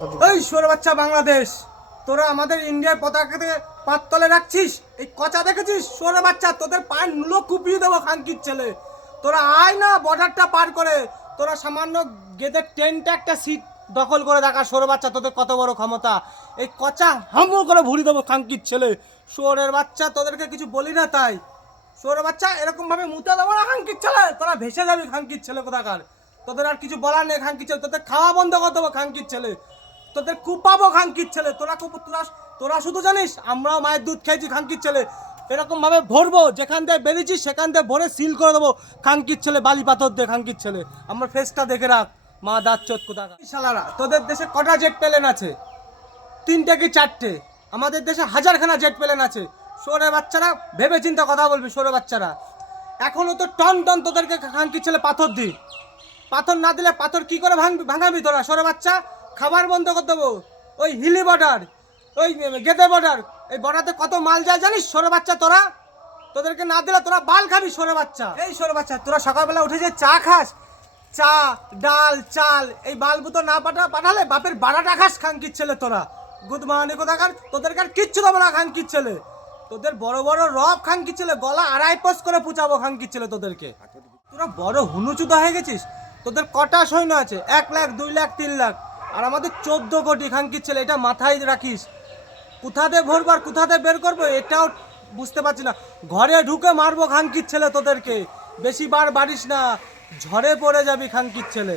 এই সোর বাচ্চা বাংলাদেশ, তোরা আমাদের ইন্ডিয়ার পতাকাতে পাততলে রাখছিস। এই কচা দেখেছিস সোর বাচ্চা, তোদের পায়ের নুলো কুপিয়ে দেবো খানকির ছেলে। তোরা আয় না বর্ডারটা পার করে, তোরা সামান্য গেদের টেনটা একটা সিট দখল করে দেখা। সোর বাচ্চা তোদের কত বড় ক্ষমতা, এই কচা হামু করে ভুড়ি দেবো খানকির ছেলে। সোরের বাচ্চা তোদেরকে কিছু বলি না তাই। সোর বাচ্চা এরকম ভাবে মুতে দেবো না খানকির ছেলে, তোরা ভেসে যাবি খানকির ছেলে কোথাকার। তোদের আর কিছু বলার নেই খানকির ছেলে, তোদের খাওয়া বন্ধ করে দেবো খানকির ছেলে, তোদের কুপাবো খানকির ছেলে। তোরা শুধু জানিস আমরাও মায়ের দুধ খেয়েছি খানকির ছেলে। এরকম ভাবে ভরবো, যেখান থেকে বেরিয়েছিস সেখান থেকে ভরে সিল করে দেবো খানকির ছেলে, বালি পাথর দিয়ে খানকির ছেলে। আমার ফেসটা দেখে রাখ, মা দাঁত চোদ কোথাকার শালারা। তোদের দেশে কটা জেট প্লেন আছে? 3টে কি 4টে? আমাদের দেশে হাজারখানা জেট প্লেন আছে। সরে বাচ্চারা ভেবে চিন্তা কথা বলবি। সরে বাচ্চারা এখনো তো টন টন তোদেরকে খানকির ছেলে পাথর দিই। পাথর না দিলে পাথর কি করে ভাঙাবি তোরা? সরে বাচ্চা খাবার বন্ধ করে দেবো। ওই হিলি বর্ডার, ওই গেদে বর্ডার, এই বর্ডারতে কত মাল যায় জানিস? সরে বাচ্চা তোরা, তোদেরকে না দিলে তোরা বাল খাবি। সরে বাচ্চা, এই সরে বাচ্চা তোরা সকালবেলা উঠে যে চা খাস, চা ডাল চাল, এই বালবুতো না পাঠালে বাপের বাড়াটা খাস খানকির ছেলে তোরা। গুড মর্নিং কোথাকার, তোদেরকে আর কিচ্ছু দেবো না খানকির ছেলে। তোদের বড় বড় রব খানকির ছেলে, গলা 2.5 পোস করে পুচাবো খানকির ছেলে তোদেরকে। তোরা বড় হুনুচুদা হয়ে গেছিস। তোদের কটা সৈন্য আছে? 1 লাখ 2 লাখ 3 লাখ, আর আমাদের 14 কোটি খানকির ছেলে। এটা মাথায় রাখিস। কোথাতে ভরবো আর কোথাতে বের করবো এটাও বুঝতে পারছি না। ঘরে ঢুকে মারবো খানকির ছেলে তোদেরকে। বেশি বার বাড়িস না, ঝড়ে পড়ে যাবি খানকির ছেলে।